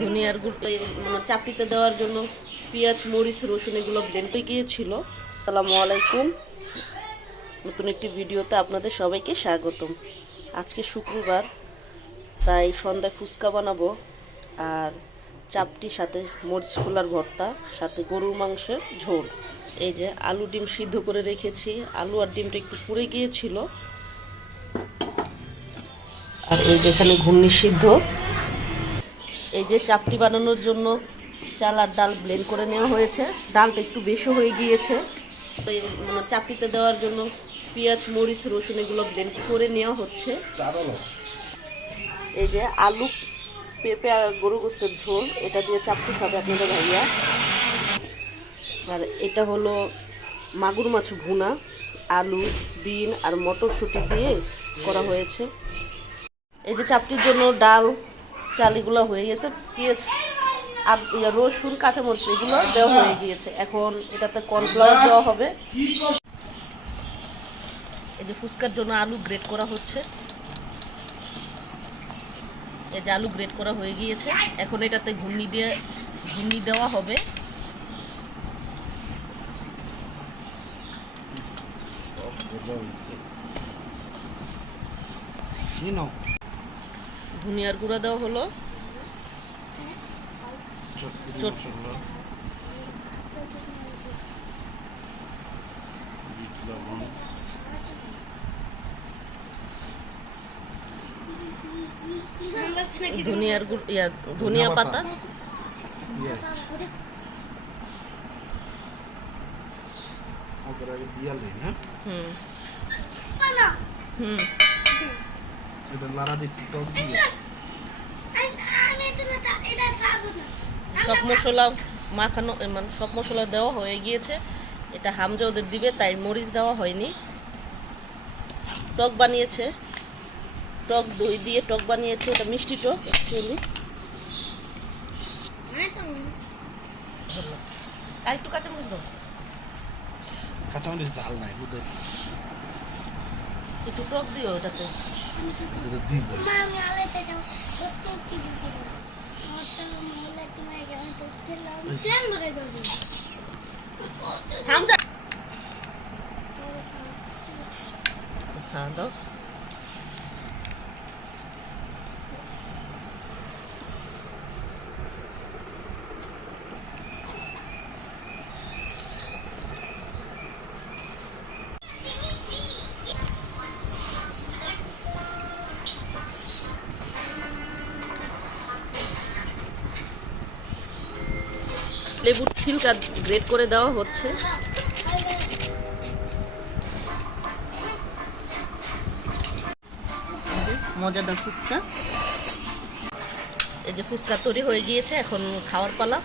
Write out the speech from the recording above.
ধনিয়ার গুঁড়ো মানে চাপিতে দেওয়ার জন্য পেঁয়াজ, মরিচ, রসুন এগুলো ব্লেন্ড হয়ে গিয়েছিল। আসসালামু আলাইকুম। নতুন একটি ভিডিওতে আপনাদের সবাইকে স্বাগতম। আজকে শুক্রবার, তাই সন্ধ্যায় ফুচকা বানাবো আর চাপটি সাথে মরিচ খোলার ভর্তা, সাথে গরুর মাংসের ঝোল। এই যে আলু ডিম সিদ্ধ করে রেখেছি। আলু আর ডিমটা একটু পুড়ে গিয়েছিল। আর এই যেখানে ঘূর্ণি সিদ্ধ। এই যে চাপটি বানানোর জন্য চাল আর ডাল ব্লেন্ড করে নেওয়া হয়েছে। ডালটা একটু বেশি হয়ে গিয়েছে। মানে চাপটিতে দেওয়ার জন্য পেঁয়াজ, মরিচ, রসুন এগুলো ব্লেন্ড করে নেওয়া হচ্ছে। এই যে আলু, পেঁপে আর গরু গোস্তের ঝোল, এটা দিয়ে চাপটি খাবে আপনাদের ভাইয়া। আর এটা হলো মাগুর মাছ ভুনা, আলু, বিন আর মটরশুঁটি দিয়ে করা হয়েছে। এই যে চাপটির জন্য ডাল চালিগুলো হয়ে গেছে, পেঁয়াজ আর ইয়া, রসুন, কাঁচামরিচ, এগুলো দেওয়া হয়ে গিয়েছে। এখন এটাতে কর্নফ্লাওয়ার দেওয়া হবে। এই যে ফুচকার জন্য আলু গ্রেট করা হচ্ছে। এই যে আলু গ্রেট করা হয়ে গিয়েছে। এখন এটাতে ঘূর্ণি দিয়ে ঘূর্ণি দেওয়া হবে। ধনিয়ার গুঁড়া দেওয়া হলো। ধনিয়ার ইয়া ধনিয়া পাতা। হুম। হুম। সব মশলা মাখানো মানে সব মশলা দেওয়া হয়ে গিয়েছে। এটা হামজা ওদের দিবে তাই মরিচ দেওয়া হয়নি। টক বানিয়েছে। টক দই দিয়ে টক বানিয়েছে এটা মিষ্টি টক অ্যাকচুয়ালি আর একটু কাঁচা মরিচ দাও। কাঁচামরিচ জাল নাই বুঝতে একটু টক দিও ওটাতে হ্যাঁ দাও লেবুর ছিলকা গ্রেড করে দেওয়া হচ্ছে। মজাদার ফুচকা। এই যে ফুচকা তৈরি হয়ে গিয়েছে এখন খাওয়ার পালা।